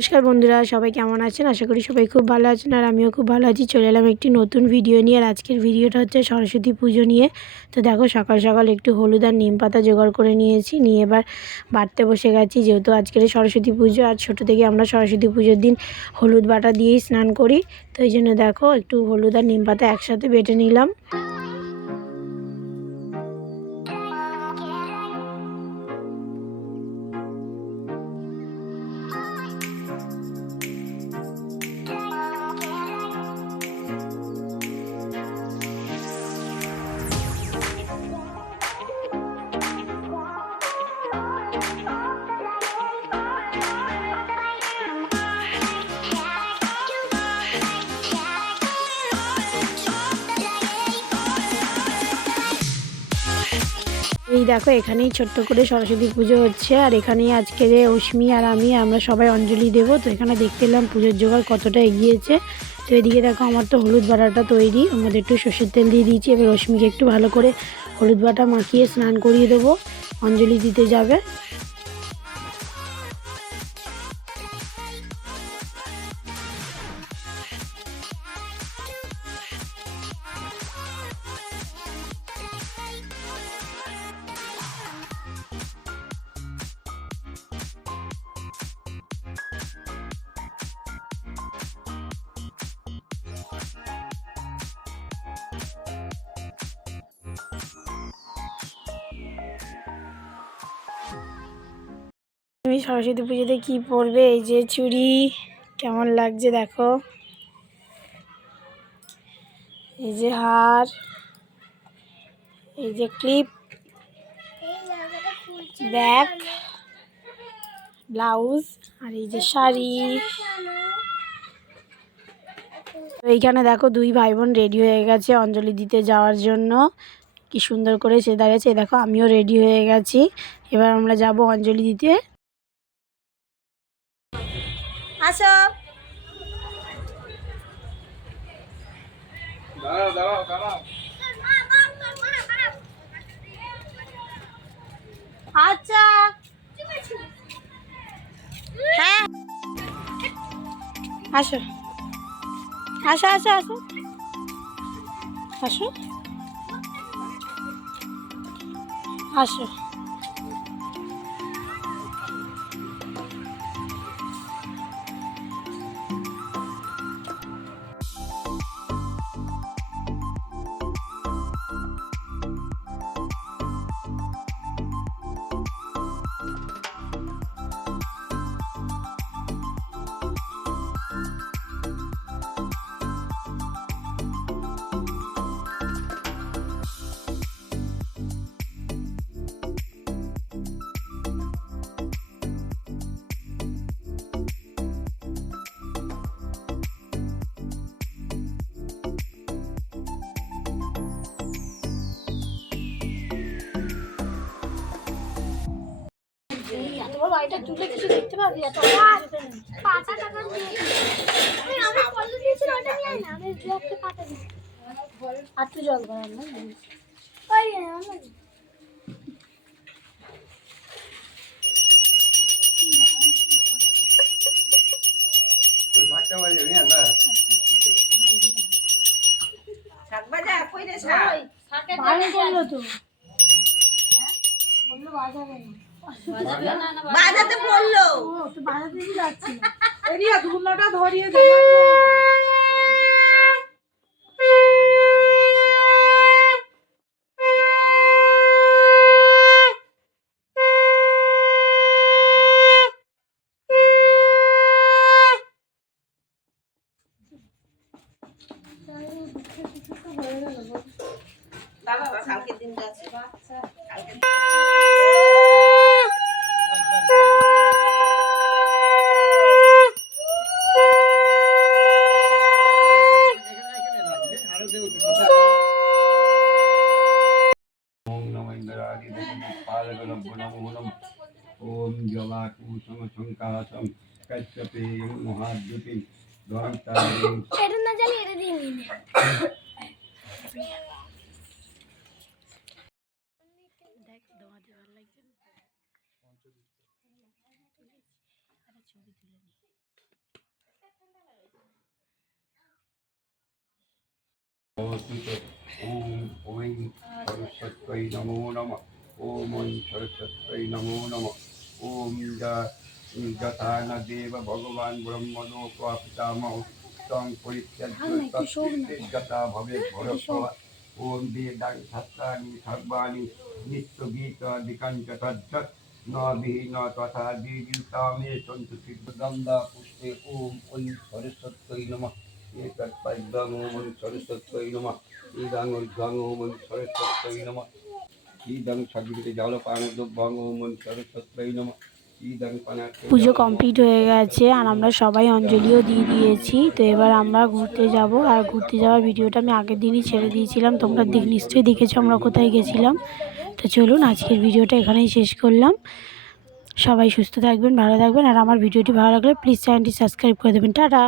নমস্কার বন্ধুরা, সবাই কেমন আছেন? আশা করি সবাই খুব ভালো আছেন আর আমিও খুব ভালো আছি। চলে এলাম একটি নতুন ভিডিও নিয়ে। আর আজকের ভিডিওটা হচ্ছে সরস্বতী পুজো নিয়ে। তো দেখো, সকাল সকাল একটু হলুদ আর নিম পাতা জোগাড় করে নিয়েছি, নিয়ে এবার বাটতে বসে গেছি। যেহেতু আজকের সরস্বতী পুজো আর ছোটো থেকে আমরা সরস্বতী পুজোর দিন হলুদ বাটা দিয়েই স্নান করি। তো এই জন্য দেখো একটু হলুদ আর নিম পাতা একসাথে বেটে নিলাম। এই দেখো, এখানেই ছোট্ট করে সরস্বতী পুজো হচ্ছে আর এখানেই আজকের অশ্মি আর আমরা সবাই অঞ্জলি দেবো। তো এখানে দেখতে এলাম পুজোর জোগাড় কতটা এগিয়েছে। তো এদিকে দেখো, আমার তো হলুদ বাটাটা তৈরি। আমাদের একটু সর্ষের তেল দিয়ে দিয়েছি। এবার অশ্মিকে একটু ভালো করে হলুদ বাটা মাখিয়ে স্নান করিয়ে দেবো, অঞ্জলি দিতে যাবে। তুমি সরস্বতী পুজোতে কি পরবে? এই যে চুড়ি, কেমন লাগছে দেখো। এই যে হার, এই যে ক্লিপ, ব্যাগ, ব্লাউজ আর এই যে শাড়ি। তো এইখানে দেখো, দুই ভাই বোন রেডি হয়ে গেছে অঞ্জলি দিতে যাওয়ার জন্য। কি সুন্দর করে সে দাঁড়িয়েছে। দেখো, আমিও রেডি হয়ে গেছি। এবার আমরা যাব অঞ্জলি দিতে। আসো। আচ্ছা, হ্যাঁ, আসো আসো আসো আসো আসো আসো। বাড়িটা তুলে কিছু দেখতে পাবি? এত পাতা টাকা দিয়ে আমি কল দিয়েছি, ওটা নিয়ে না, আমি দু একটা পাতা দিই আর তুই জল করার না ওই আমার তো ধাক্কা বাজে না দা। শাক বাজা কই রে শাক? শাকে বাড়ি করলো তো। হ্যাঁ বললো বাজাবে না। বাজাতে বললো। ও তো বাজাতে যাচ্ছে। এরিয়া ধুলাটা ধরিয়ে দে। দাদা কালকে দিন যাচ্ছে বাচ্চা কালকে ओम जलाकुसुमसंकाशं कश्यपे महाद्युति द्वारितारिं এটা না জানি এটা দিয়ে নিন। দেখ তোমাদের ভালো লাগছে? ছবি তুলে নি। ওম ওই সরস্বতী নমো নমঃ ওম ওই সরস্বতী নমো নমঃ ওম যথা ন দেব ভগবান ব্রহ্মলোক পিতামহ তং পরিত্যাজ্য যথা ভবে ভরস্ব ওম বেদাং শাস্ত্রাণি সর্বাণি নিত্য গীতাদিকাঞ্চ তদ্যৎ ন বিহীন তথা দিদিতামে সন্তু সিদ্ধগন্ধা পুষ্পে ওম ওই সরস্বতী নমঃ এতৎ পদ্মং ওম সরস্বতী নমঃ ইদং উদ্ধং ওম সরস্বতী নমঃ ইদং সগিতে জলপানদ্রব্যং ওম সরস্বতী নমঃ ইদং পানাতে পুজো কমপ্লিট হয়ে গেছে আর আমরা সবাই অঞ্জলিও দিয়ে দিয়েছি। তো এবার আমরা ঘুরতে যাব, আর ঘুরতে যাওয়ার ভিডিওটা আমি আগের দিনই ছেড়ে দিয়েছিলাম, তোমরা নিশ্চয়ই দেখেছো আমরা কোথায় গেছিলাম। তো চলুন আজকের ভিডিওটা এখানেই শেষ করলাম। সবাই সুস্থ থাকবেন, ভালো থাকবেন, আর আমার ভিডিওটি ভালো লাগলে প্লিজ চ্যানেলটি সাবস্ক্রাইব করে দেবেন। টাটা।